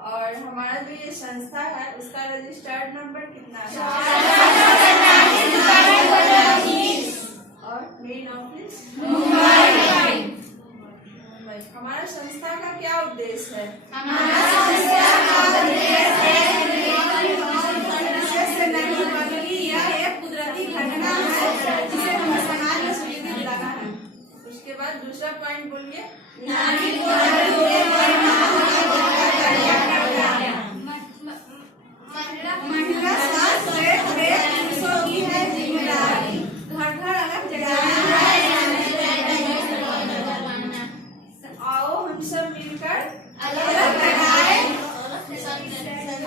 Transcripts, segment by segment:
और हमारा जो ये संस्था है उसका रजिस्टर्ड नंबर कितना है? और मेन ऑफिस मुंबई। हमारा संस्था का क्या उद्देश्य है? नहीं बल्कि यह एक कुदरती घटना है जिसे हम समाज में सुविधा दिलाना है। उसके बाद दूसरा पॉइंट बोलिए। नारी को महिला स्वास्थ्य पुरुषों की है जिम्मेदारी। घर घर अलग जगह आओ हम सब मिलकर अलग लगाएं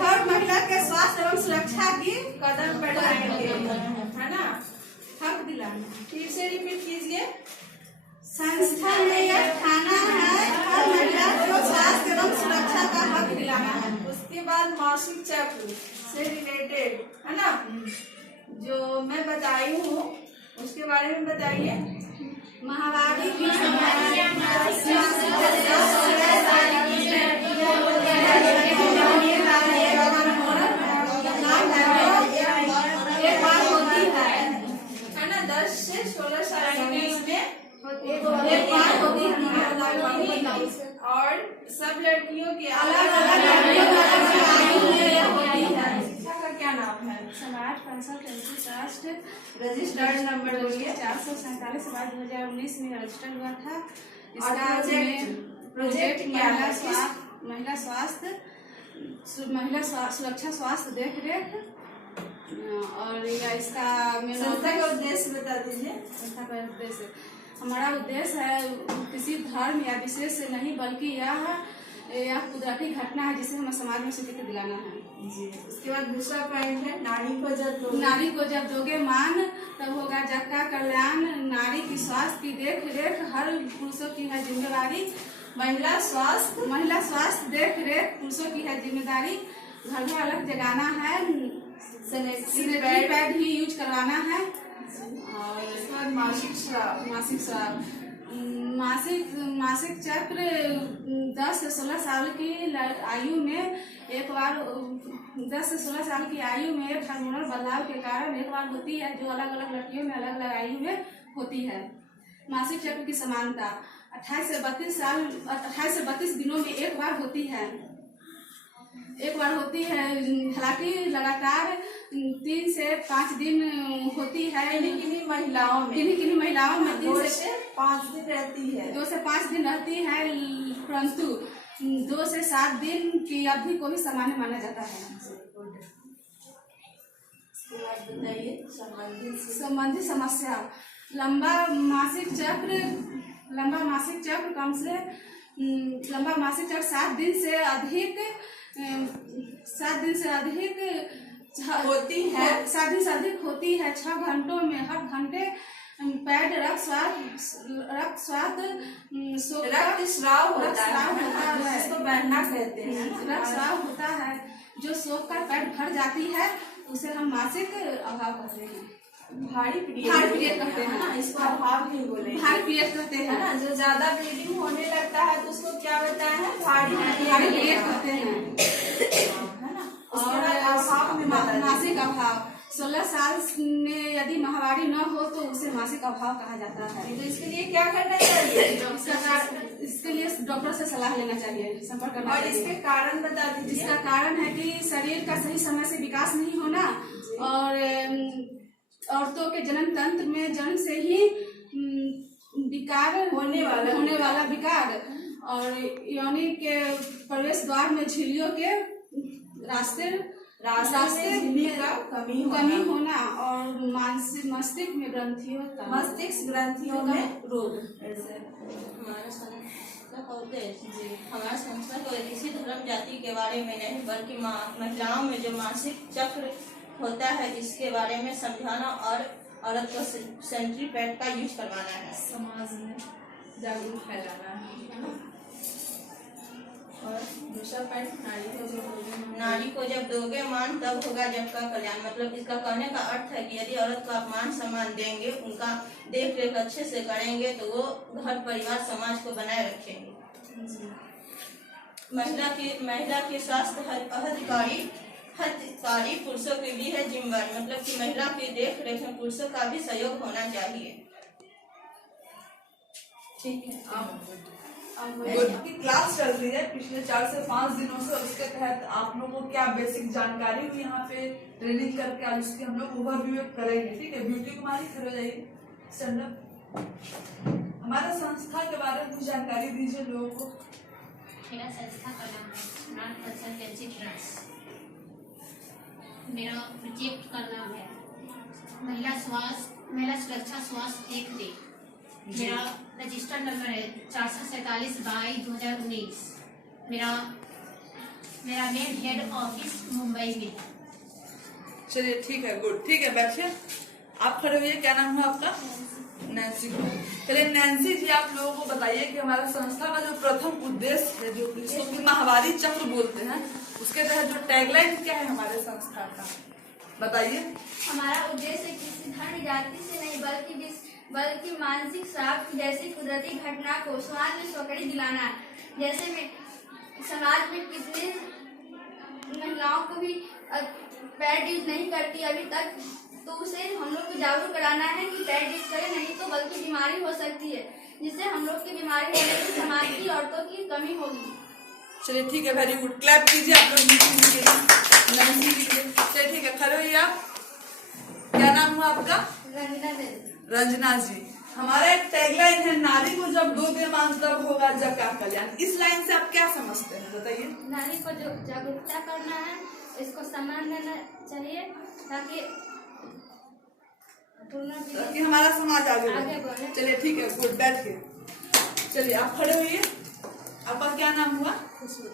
हर महिला के स्वास्थ्य एवं सुरक्षा की कदम बढ़ाएंगे, है ना? हक दिलाना। फिर से रिपीट कीजिए। संस्था में यह ठाना है हर महिला को स्वास्थ्य एवं सुरक्षा का हक दिलाना है। उसके बाद मासिक चक्र से रिलेटेड, है ना, जो मैं बताई हूँ उसके बारे में बताइए। माहवारी की एक बार होती है ना, 10 से 16 साल के बीच में एक बार होती है। और सब लड़कियों के अलग अलग आयु में होती है। शिक्षा का क्या नाम है? समाज कंसल्टेंसी ट्रस्ट। रजिस्टर्ड नंबर बोलिए। 447/2019 में रजिस्टर्ड हुआ था। इसका प्रोजेक्ट क्या है? महिला स्वास्थ्य, महिला सुरक्षा, स्वास्थ्य देख रेख। और इसका संस्था का उद्देश्य बता दीजिए। संस्था का उद्देश्य, हमारा उद्देश्य है किसी धर्म या विशेष से नहीं बल्कि यह कुदरती घटना है जिसे हमें समाज में स्वीकृति दिलाना है जी। उसके बाद दूसरा पॉइंट है नारी को जब दोगे मान तब होगा जग का कल्याण। नारी की स्वास्थ्य की देख रेख हर पुरुषों की है जिम्मेदारी। महिला स्वास्थ्य देख रेख पुरुषों की है जिम्मेदारी। घर घर अलग जगाना है, सैनिटरी पैड ही यूज करवाना है। और इसके बाद मासिक चक्र 10 से 16 साल की आयु में एक बार 10 से 16 साल की आयु में एक हार्मोनल बदलाव के कारण एक बार होती है, जो अलग अलग लड़कियों में अलग अलग आयु में होती है। मासिक चक्र की समानता 28 से 32 दिनों में एक बार होती है। हालांकि लगातार 3 से 5 दिन होती है। किन्हीं महिलाओं में 2 से 5 दिन रहती है। 2 से 5 दिन रहती है, परंतु 2 से 7 दिन की अवधि को भी सामान्य माना जाता है। बताइए संबंधित समस्या। लंबा मासिक चक्र 7 दिन से अधिक होती है। 7 दिन से अधिक होती है। 6 घंटों में हर घंटे पैड रक्त स्राव होता है, इसको बहना कहते हैं। रक्त स्राव होता है, जो सोख कर पैड भर जाती है उसे हम मासिक अभाव कहते हैं। भारी पीरियड कहते हैं ना, इसको अभाव नहीं बोले, भारी पीरियड कहते हैं ना। जो ज्यादा ब्लीडिंग होने लगता है तो उसको क्या बताया है? भारी पीरियड कहते हैं, है ना। और अभाव में मासिक अभाव 16 साल में यदि माहवारी न हो तो उसे मासिक अभाव कहा जाता है। तो इसके लिए क्या करना चाहिए? इसके लिए डॉक्टर से सलाह लेना चाहिए, संपर्क करना चाहिए। और इसके कारण बता दीजिए। इसका कारण है कि शरीर का सही समय से विकास नहीं होना और औरतों के जन्म तंत्र में जन्म से ही विकार होने वाला विकार और योनि के प्रवेश द्वार में झिल्लियों के रास्ते झिल्ली का कमी होना और मस्तिष्क में ग्रंथियों में रोग। हमारा संस्था को किसी धर्म जाति के बारे में नहीं बल्कि महिलाओं में जो मासिक चक्र होता है इसके बारे में समझाना और औरत को सैनिटरी पैड का यूज करवाना है। समाज में जागरूक फैलाना है। और दूसरा पॉइंट नारी को जब दोगे मान तब होगा जग का कल्याण। मतलब इसका कहने का अर्थ है कि यदि औरत को आप मान सम्मान देंगे, उनका देख रेख अच्छे से करेंगे, तो वो घर परिवार समाज को बनाए रखेंगे। महिला की स्वास्थ्य अधिकारी पुरुषों की भी है जिम्मेदारी। मतलब कि महिला की देख रेख में पुरुषों का भी सहयोग होना चाहिए। ठीक है। आपकी क्लास चल रही है पिछले 4 से 5 दिनों से, उसके तहत आप लोगों को क्या बेसिक जानकारी हुई यहाँ पे ट्रेनिंग करके, आज उसकी हम लोग ओवरव्यू करेंगे। ठीक है, ब्यूटी कुमारी खड़े हो जाइए, स्टैंड अप। हमारा संस्था के बारे में कुछ जानकारी दीजिए लोगों को। मेरा संस्था का नाम है नॉन कंसल्टेंसी ट्रस्ट। मेरा प्रोजेक्ट का नाम है महिला सुरक्षा स्वास्थ्य देख। मेरा रजिस्टर्ड नंबर है 447/2019। मेरा मेन हेड ऑफिस मुंबई में है। चलिए ठीक है, गुड। ठीक है, बैठिए। आप खड़े हुए, क्या नाम है आपका? नैन्सी। चलिए नैन्सी जी, आप लोगों को बताइए कि हमारा संस्था का जो प्रथम उद्देश्य है, जो इसको माहवारी चक्र बोलते हैं, उसके तहत जो टैगलाइन क्या है हमारे संस्था का, बताइए। हमारा उद्देश्य किसी धर्म जाति से नहीं बल्कि मानसिक श्राप जैसी कुदरती घटना को समाज में स्वकड़ी दिलाना। जैसे में समाज में कितने महिलाओं को भी पैड यूज नहीं करती अभी तक, तो उसे हम लोग को जागरूक कराना है कि पैड यूज करें, नहीं तो बल्कि बीमारी हो सकती है, जिससे हम लोग की बीमारी होने से समाज की औरतों की कमी होगी। चलिए ठीक है, वेरी गुड। क्लैप कीजिए आप लोग मीटिंग के लिए। चलिए ठीक है, खड़े होइए आप। क्या नाम हुआ आपका? रंजना जी। हमारा एक टैगलाइन है, नारी को जब दोगे मान तब होगा जग का कल्याण। इस लाइन से आप क्या समझते हैं, बताइए। नारी को जो जागरूकता करना है, इसको सम्मान देना चाहिए ताकि हमारा समाज आगे बढ़े। चलिए ठीक है, गुड। बैठिए। चलिए आप खड़े होइए। आपका क्या नाम हुआ? खुशबू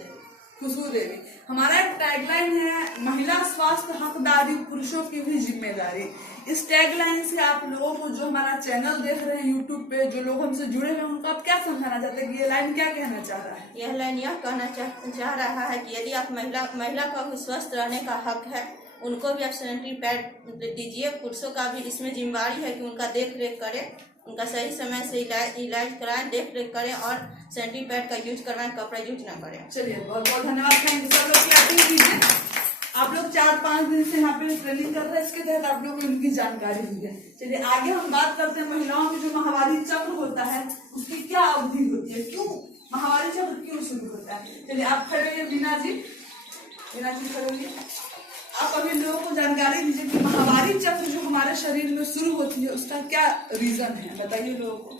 देवी। हमारा एक टैगलाइन है, महिला स्वास्थ्य हकदारी पुरुषों की भी जिम्मेदारी। इस टैगलाइन से आप लोगों को, जो हमारा चैनल देख रहे हैं यूट्यूब पे, जो लोग हमसे जुड़े हैं, उनको आप क्या समझाना चाहते हैं कि ये लाइन क्या कहना चाह रहा है? यह लाइन यह कहना चाह रहा है कि यदि आप महिला का भी स्वस्थ रहने का हक है, उनको भी आप सैनिटरी पैड दीजिए। पुरुषों का भी इसमें जिम्मेदारी है कि उनका देख रेख करें, उनका सही समय से इलाज कराएं, देख रेख करें और सैनिटरी पैड का यूज करवाएं, कपड़ा यूज न करें। चलिए बहुत बहुत धन्यवाद। सब लोग क्लैपिंग कीजिए। आप लोग 4-5 दिन से यहाँ पे ट्रेनिंग कर रहे हैं, इसके तहत आप लोगों को इनकी जानकारी हुई है। चलिए आगे हम बात करते हैं, महिलाओं की जो माहवारी चक्र होता है उसकी क्या अवधि होती है, क्यों माहवारी चक्र क्यों शुरू होता है। चलिए आप खड़े हुए, मीना जी खड़े हुए। आप अभी लोगों को जानकारी दीजिए कि माहवारी चक्र जो हमारे शरीर में शुरू होती है उसका क्या रीजन है, बताइए लोगों को।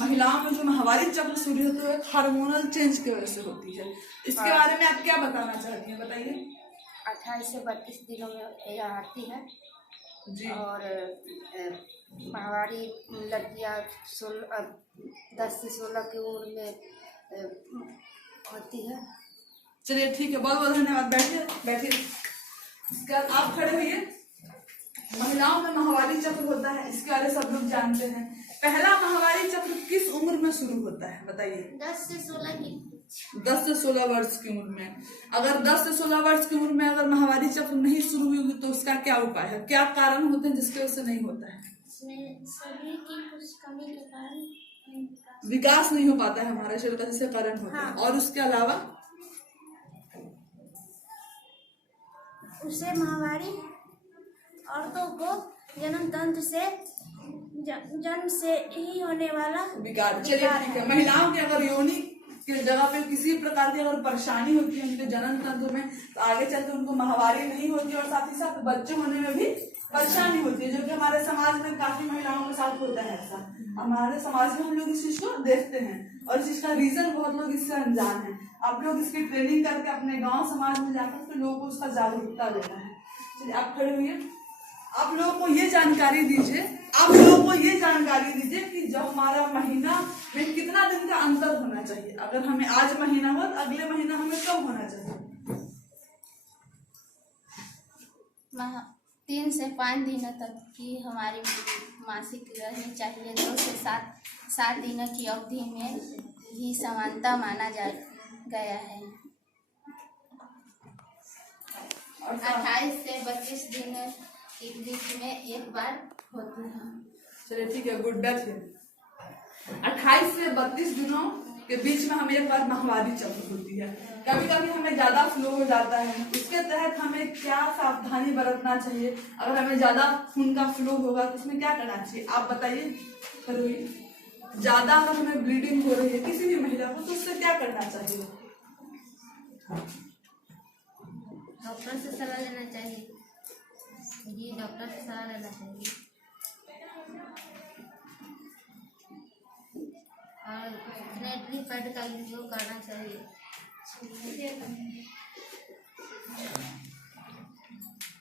महिलाओं में जो माहवारी चक्र शुरू होती है हार्मोनल चेंज की वजह से होती है। इसके बारे में आप क्या बताना चाहती हैं, बताइए। 28 से 32 दिनों में यह आती है जी। और माहवारी लड़कियां 10 से 16 की उम्र में होती है। चलिए ठीक है, बहुत बहुत धन्यवाद। बैठिए। इसके बाद आप खड़े होइए। महिलाओं में माहवारी चक्र होता है, इसके बारे सब लोग जानते हैं। पहला माहवारी चक्र किस उम्र में शुरू होता है, बताइए। 10 से 16 की 10 से 16 वर्ष की उम्र में। अगर 10 से 16 वर्ष की उम्र में अगर माहवारी चक्र नहीं शुरू हुई होगी तो उसका क्या उपाय है, क्या कारण होते हैं जिसकी वजह से नहीं होता है? शरीर की कुछ कमी के कारण विकास नहीं हो पाता है हमारे शरीर का, जिससे कारण होता है। और उसके अलावा उससे माहवारी औरतों को जन्म तंत्र से जन्म से ही होने वाला विकार। चलिए ठीक है, महिलाओं के अगर योनि की जगह पे किसी प्रकार की अगर परेशानी होती है उनके जन्म तंत्र में, तो आगे चलकर उनको माहवारी नहीं होती और साथ ही साथ बच्चे होने में भी परेशानी होती है, जो कि हमारे समाज में काफी महिलाओं के साथ होता है। ऐसा हमारे समाज में हम लोग इस चीज को देखते हैं और इस चीज का रीजन बहुत लोग इससे अनजान है। आप लोग इसकी ट्रेनिंग करके अपने गांव समाज में जाकर के लोगों को उसका जागरूकता देना है। चलिए आप खड़े हुए। आप लोगों को ये जानकारी दीजिए कि जब हमारा महीना में कितना दिन का अंतर होना चाहिए। अगर हमें आज महीना हो तो अगले महीना हमें कब होना चाहिए? 3 से 5 दिनों तक की हमारी मासिक रहनी चाहिए। 2 से 7 दिनों की अवधि में ही समानता माना गया है। 28 से 32 दिन के बीच में एक बार होती है। चलिए ठीक है, गुड बैठिए। 28 से 32 दिनों के बीच में हमें एक बार माहवारी चक्र होती है। कभी कभी हमें ज्यादा फ्लो हो जाता है, इसके तहत हमें क्या सावधानी बरतना चाहिए? अगर हमें ज्यादा खून का फ्लो होगा तो उसमें क्या करना चाहिए आप बताइए। ज्यादा अगर हमें ब्लीडिंग हो रही है किसी भी महिला को तो उससे क्या करना चाहिए? डॉक्टर से सलाह लेना चाहिए जी, डॉक्टर से सलाह लेना चाहिए और सैनिटरी पैड का उपयोग करना चाहिए।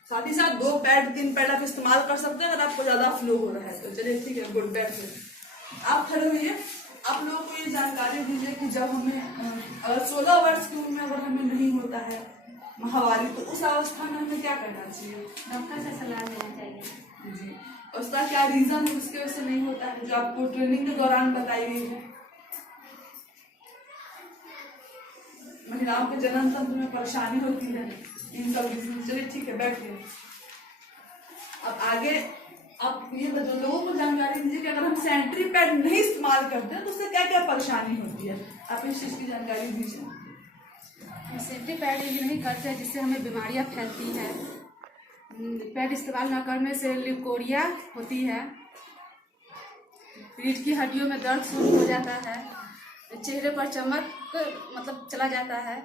साथ ही साथ 2 पैड 3 पैड आप इस्तेमाल कर सकते हैं अगर आपको ज्यादा फ्लो हो रहा है तो। चलिए ठीक है, गुड बैठ। आप खड़े हुए, आप लोगों को ये जानकारी दीजिए कि जब हमें अगर 16 वर्ष की उम्र में अगर हमें नहीं होता है माहवारी तो उस अवस्था में हमें क्या करना चाहिए? डॉक्टर से सलाह लेना चाहिए जी। उसका क्या रीजन है उसके वजह से नहीं होता है जो आपको ट्रेनिंग के दौरान बताई गई है? महिलाओं के जन्म तंत्र में परेशानी होती है, इन सब रीजन। चलिए ठीक है, बैठिए। अब आगे आप ये लोगों को जानकारी दीजिए कि अगर हम सैनिटरी पैड नहीं इस्तेमाल करते हैं तो उससे क्या क्या परेशानी होती है, आप इस चीज की जानकारी दीजिए। सैनिटरी पैड यूज नहीं करते हैं जिससे हमें बीमारियां फैलती हैं। पैड इस्तेमाल न करने से लिकोरिया होती है, रीढ़ की हड्डियों में दर्द शुरू हो जाता है, चेहरे पर चमक मतलब चला जाता है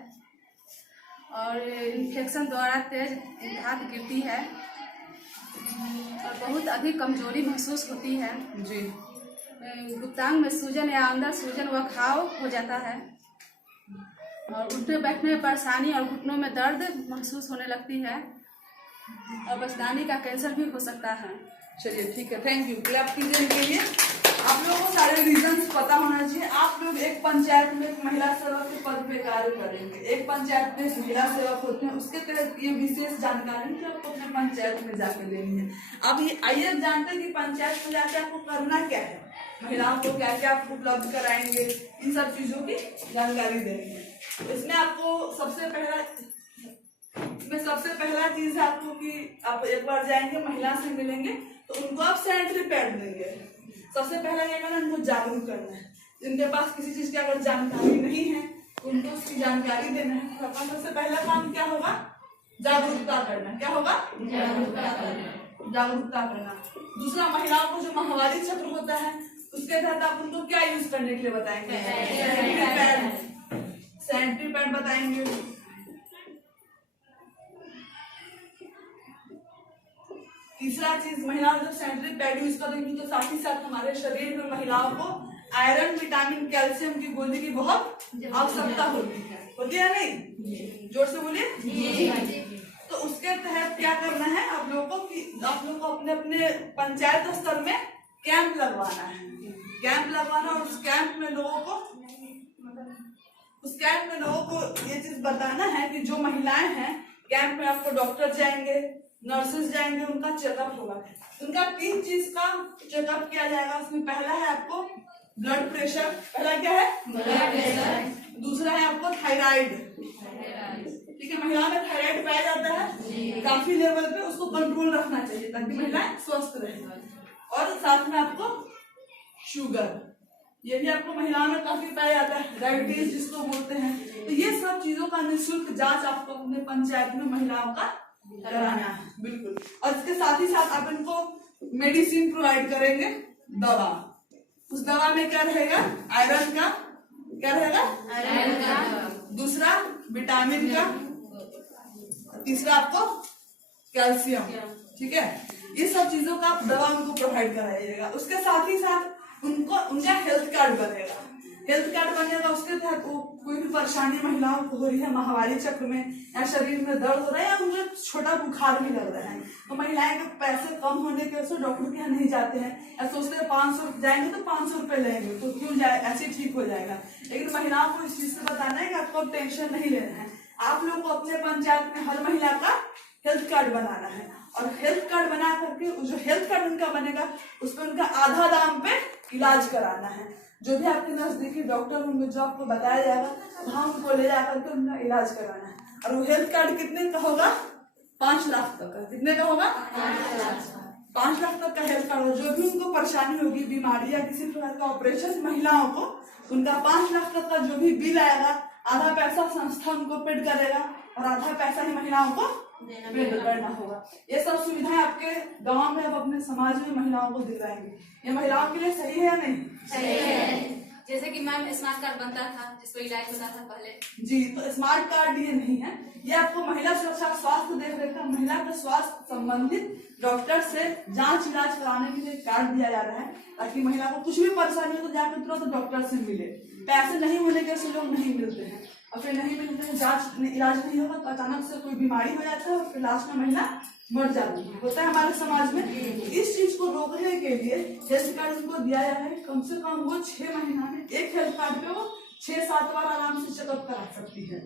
और इन्फेक्शन द्वारा तेज धात गिरती है और बहुत अधिक कमजोरी महसूस होती है जी। गुप्तांग में सूजन या अंदर सूजन व घाव हो जाता है और उठने बैठने में परेशानी और घुटनों में दर्द महसूस होने लगती है और बचदानी का कैंसर भी हो सकता है। चलिए ठीक है, थैंक यू। क्लैप कीजिए इनके लिए। आप लोगों को सारे रीजंस पता होना चाहिए। आप लोग एक पंचायत में एक महिला सेवक के पद पे कार्य करेंगे। एक पंचायत में महिला सेवक होते हैं, उसके तहत ये विशेष जानकारी कि आपको अपने पंचायत में जाकर लेनी है। अब ये आइए जानते हैं कि पंचायत में जाकर आपको करना क्या है, महिलाओं को क्या क्या आप उपलब्ध कराएंगे, इन सब चीजों की जानकारी देनी है। इसमें आपको सबसे पहला चीज है आपको कि आप एक बार जाएंगे महिला से मिलेंगे तो उनको आप सैनिटरी पैड देंगे। सबसे पहला ये करना, उनको जागरूक करना है। जिनके पास किसी चीज की अगर जानकारी नहीं है उनको उसकी जानकारी देना है। तो आपका सबसे पहला काम क्या होगा? जागरूकता करना। क्या होगा? जागरूकता करना। दूसरा, महिलाओं को जो माहवारी चक्र होता है उसके तहत आप उनको क्या यूज करने के लिए बताएंगे? सैनिटरी पैड बताएंगे। तीसरा चीज, महिलाओं जब सैनिटरी पैड यूज करेंगी तो साथ ही साथ हमारे शरीर में महिलाओं को आयरन, विटामिन, कैल्शियम की गोली की बहुत आवश्यकता होती है नहीं? जोर से बोलिए। तो उसके तहत क्या करना है आप लोगों को कि आप लोगों को अपने अपने पंचायत स्तर में कैंप लगवाना है। कैंप लगवाना और उस कैंप में लोगों को ये चीज बताना है कि जो महिलाएं हैं कैंप में आपको डॉक्टर जाएंगे, नर्सेस जाएंगे, उनका चेकअप होगा। उनका 3 चीज का चेकअप किया जाएगा। उसमें पहला है आपको ब्लड प्रेशर। पहला क्या है? Blood pressure. दूसरा है आपको थायराइड। ठीक है, महिलाओं में थायराइड पाया जाता है काफी लेवल पे, उसको कंट्रोल रखना चाहिए ताकि महिलाएं स्वस्थ रहे। और साथ में आपको शुगर, ये भी आपको महिलाओं में काफी पाया जाता है, डायबिटीज जिसको बोलते हैं। तो ये सब चीजों का निःशुल्क जांच आपको अपने पंचायत में महिलाओं का कराना है। बिल्कुल। और इसके साथ ही साथ आप इनको मेडिसिन प्रोवाइड करेंगे, दवा। उस दवा में क्या रहेगा? आयरन का। क्या रहेगा? आयरन का। दूसरा विटामिन का। तीसरा आपको कैल्शियम। ठीक है, ये सब चीजों का आप दवा उनको प्रोवाइड कराइएगा। उसके साथ ही साथ उनको उनका हेल्थ कार्ड बनेगा। हेल्थ कार्ड बनेगा, उसके तहत वो कोई भी परेशानी महिलाओं को हो रही है माहवारी चक्र में या शरीर में दर्द हो रहा है या उन्हें छोटा बुखार भी लग रहा है तो महिलाएं के पैसे कम होने के वजह से डॉक्टर के यहाँ नहीं जाते हैं या सोचते हैं 500 जाएंगे तो 500 रुपए लेंगे तो क्यों जाए, ऐसे ठीक हो जाएगा। लेकिन महिलाओं को इस चीज से बताना है कि आपको टेंशन नहीं लेना है। आप लोग को अपने पंचायत में हर महिला का हेल्थ कार्ड बनाना है, और हेल्थ कार्ड बना करके जो हेल्थ कार्ड उनका बनेगा उस पर उनका आधा दाम पे इलाज कराना है। जो भी आपके नजदीकी डॉक्टर होंगे जो आपको बताया जाएगा वहाँ उनको ले जाकर के उनका इलाज कराना है। और वो हेल्थ कार्ड कितने का होगा? 5 लाख तक का। कितने का होगा? 5 लाख तक का हेल्थ कार्ड। जो भी उनको परेशानी होगी, बीमारी या किसी प्रकार का ऑपरेशन, महिलाओं को उनका 5 लाख तक का जो भी बिल आएगा, आधा पैसा संस्था उनको पेड करेगा और आधा पैसा ही महिलाओं को पेड करना होगा। ये सब सुविधाएं आपके गांव में, अब अपने समाज में महिलाओं को दिलवाएंगे। ये महिलाओं के लिए सही है या नहीं? सही है। जैसे कि मैम स्मार्ट कार्ड बनता था जिस पर इलाज होता था पहले जी, तो स्मार्ट कार्ड ये नहीं है, ये आपको महिला सुरक्षा स्वास्थ्य देख रेख का महिला के स्वास्थ्य संबंधित डॉक्टर से जांच इलाज कराने के लिए कार्ड दिया जा रहा है, ताकि महिला को कुछ भी परेशानी हो तो जाकर तुरंत डॉक्टर से मिले। पैसे नहीं होने के से लोग नहीं मिलते हैं, और फिर नहीं मिलते हैं, जांच इलाज नहीं होगा तो अचानक से कोई बीमारी हो जाता है और फिर लास्ट में महिला मर जाती है। होता है हमारे समाज में। इस चीज को रोकने के लिए हेल्थ कार्ड उनको दिया गया है। कम से कम वो 6 महीना में एक हेल्थ कार्ड पे वो 6-7 बार आराम से चेकअप करा सकती है।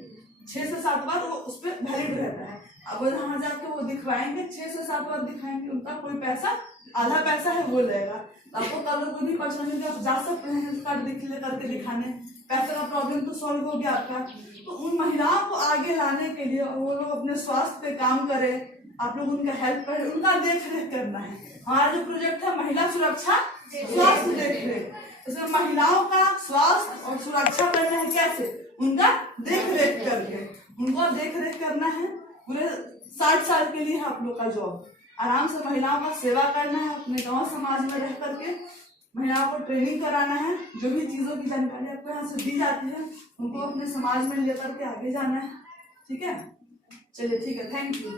6 से 7 बार वो उस पर वैलिड रहता है। अब वो वहां जाके वो दिखवाएंगे, 6 से 7 बार दिखाएंगे, उनका कोई पैसा, आधा पैसा है वो लेगा। आपको कल कोई भी परेशानी आप जा सकते हैं हेल्थ कार्ड करके दिखाने, पैसे का प्रॉब्लम तो सॉल्व हो गया आपका। तो उन महिलाओं को आगे लाने के लिए वो लोग अपने स्वास्थ्य पे काम करे, आप लोग उनका हेल्प करें, उनका देख रेख करना है। हमारा जो प्रोजेक्ट है महिला सुरक्षा स्वास्थ्य देख रेख, इसमें महिलाओं का स्वास्थ्य और सुरक्षा करना है। कैसे? उनका देख रेख करके, उनको देख रेख करना है। पूरे 60 साल के लिए आप लोग का जॉब, आराम से महिलाओं का सेवा करना है, अपने गांव समाज में रह करके महिलाओं को ट्रेनिंग कराना है। जो भी चीजों की जानकारी आपको यहाँ से दी जाती है उनको अपने समाज में लेकर के आगे जाना है। ठीक है, चलिए ठीक है, थैंक यू।